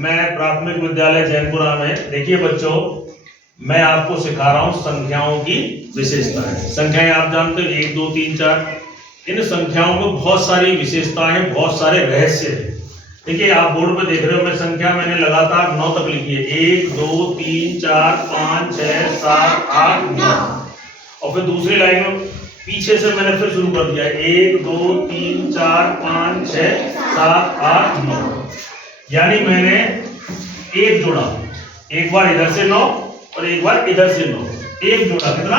मैं प्राथमिक विद्यालय जैनपुरा में। देखिए बच्चों, मैं आपको सिखा रहा हूँ संख्याओं की विशेषताएं। संख्याएं आप जानते हो 1 2 3 4। इन संख्याओं को बहुत सारी विशेषताएं हैं, बहुत सारे रहस्य हैं। देखिए आप बोर्ड पे देख रहे हो, मैं संख्या मैंने लगातार 9 तक लिखी है। 1 2 3 4 5 6 7 8 9। और फिर दूसरी लाइन में पीछे से मैंने फिर शुरू कर दिया 1 2 3 4 5 6 7 8 9। यानी मैंने एक जोड़ा, एक बार इधर से 9 और एक बार इधर से 9। एक जोड़ा कितना?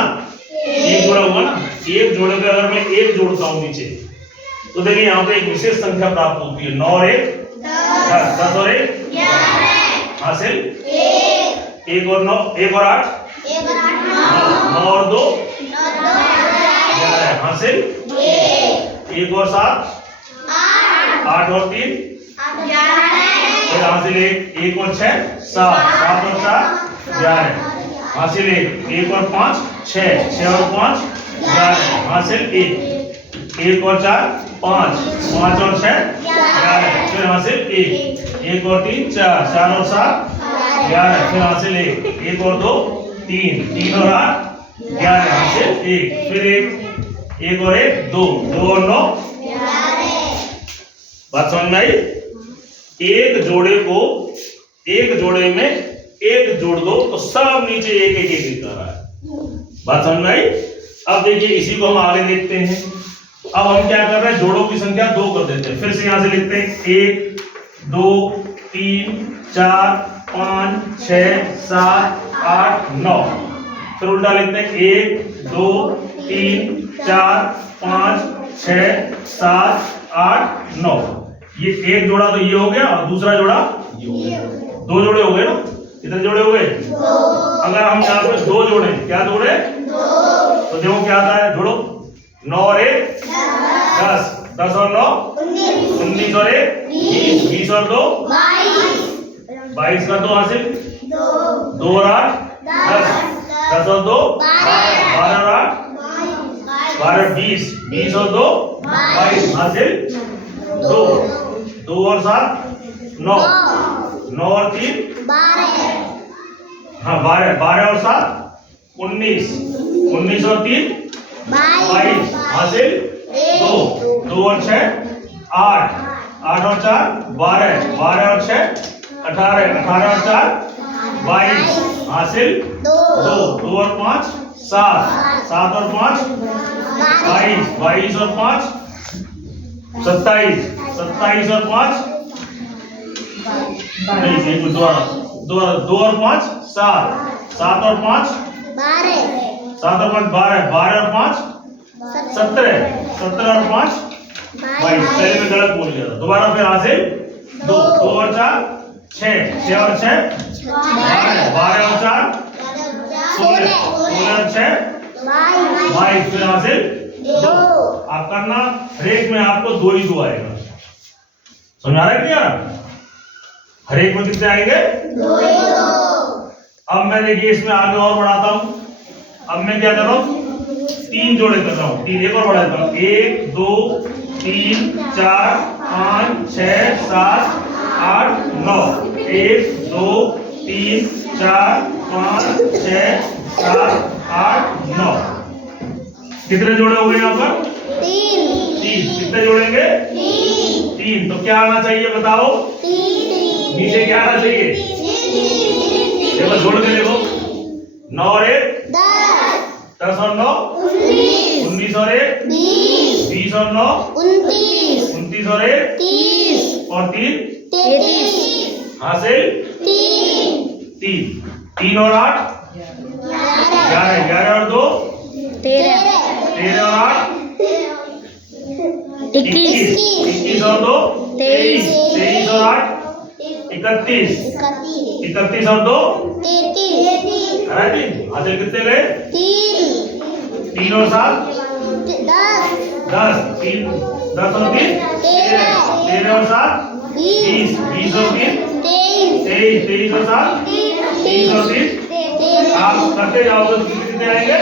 एक जोड़ा हुआ ना। एक जोड़े पे अगर मैं एक जोड़ता हूं नीचे, तो देखिए यहाँ पे एक विशेष संख्या प्राप्त होती है। 9 और 1 10, 10 और 1 11 हासिल 1 और 9 1 और 8 9 और 2 11 हासिल 1 और 7 8 और 3 फिर हासिल 1 और 6 7 7 और 4 11 हासिल 1 और 5 6 और 5 11 हासिल 1 और 4 5 5 और 6 11 फिर हासिल 1 और 3 4 और 7 11 फिर हासिल 1 और 2 3 और 8 11 हासिल 1 फिर 1 और 1 2 और 9। बात समझ में आई? एक जोड़े को एक जोड़े में एक जोड़ दो तो सब नीचे एक एक एक लिखा रहा है। बात समझ में आई? अब देखिए इसी को हम आगे देखते हैं। अब हम क्या कर रहे हैं, जोड़ों की संख्या 2 कर देते हैं। फिर से यहां से लिखते हैं 1 2 3 4 5 6 7 8 9। फिर उल्टा लिखते हैं 1 2 3 4 5 6 7 8 9। ये एक जोड़ा तो ये हो गया और दूसरा जोड़ा ये हो गया। 2 जोड़े हो गए ना। कितने जोड़े हो गए? 2। अगर हम यहाँ पे 2 जोड़े, क्या जोड़े? 2। तो देखो क्या आता है, जोड़ो 9 और 1 10 10 और 9 19 और 1 20 20 और 2 22 का 2 हासिल 2 और 8 10 10 और 2 12 और 8 12 20 20 और 2 22 हासिल 2 और 7 9 9 और 3 हाँ 12 और 7 19 19 और 3 22 हासिल 2 और 6 8 8 और 4 12 12 और 6 18 18 और 4 22 हासिल 2 और 5 7 7 और 5 22 22 और 5 27 27 और 5 नहीं 2 और 5 7 7 और 5 7 और 5 12 12 और 5 17 17 और 5 22। पहले मैं गलत बोल गया था, दोबारा फिर हासिल 2 और 4 6 और 6 12 और 4 16 और 6 22 फिर हासिल 2। आप करना हरेक में आपको 2 ही 2 आएगा। समझा रहे क्या? हरेक में कितने आएंगे? 2 ही 2। अब मैं देखिए इसमें आगे और बढ़ाता हूं। अब मैं क्या कर रहा हूं, 3 जोड़े कर रहा हूं। 3 एक और बढ़ा देता हूं। 1 2 3 4 5 6 7 8 9 1 2 3 4 5 6 7 8 9। कितने जोड़े हो गए यहाँ पर? 3। कितने जोड़ेंगे? 3। तो क्या आना चाहिए बताओ? नीचे क्या आना चाहिए? देखो जोड़ के देखो 9 और 1 10 और 9 19 और 1 20 और 9 29 और 1 और 3 हासिल 3 और 8 11 11 और 2 13 और 8 21 और 2 23 23 और 8 31 31 और 2 हासिल कितने गए? 3 और 7 10 3 10 और 3 13 और 7 20 20 और 3 23 23 और 7 30 और 3। आप करते जाओगे तो कितने आएंगे?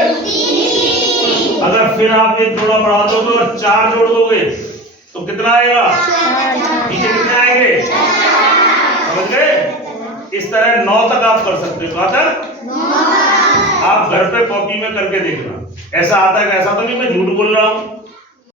अगर फिर आप एक जोड़ा बढ़ा दोगे और 4 जोड़ दोगे तो कितना आएगा? नीचे कितने आएंगे? समझ गए? इस तरह 9 तक आप कर सकते हो। कहाँ तक? आप घर पे कॉपी में करके देखना। ऐसा आता है कि ऐसा तो नहीं मैं झूठ बोल रहा हूँ।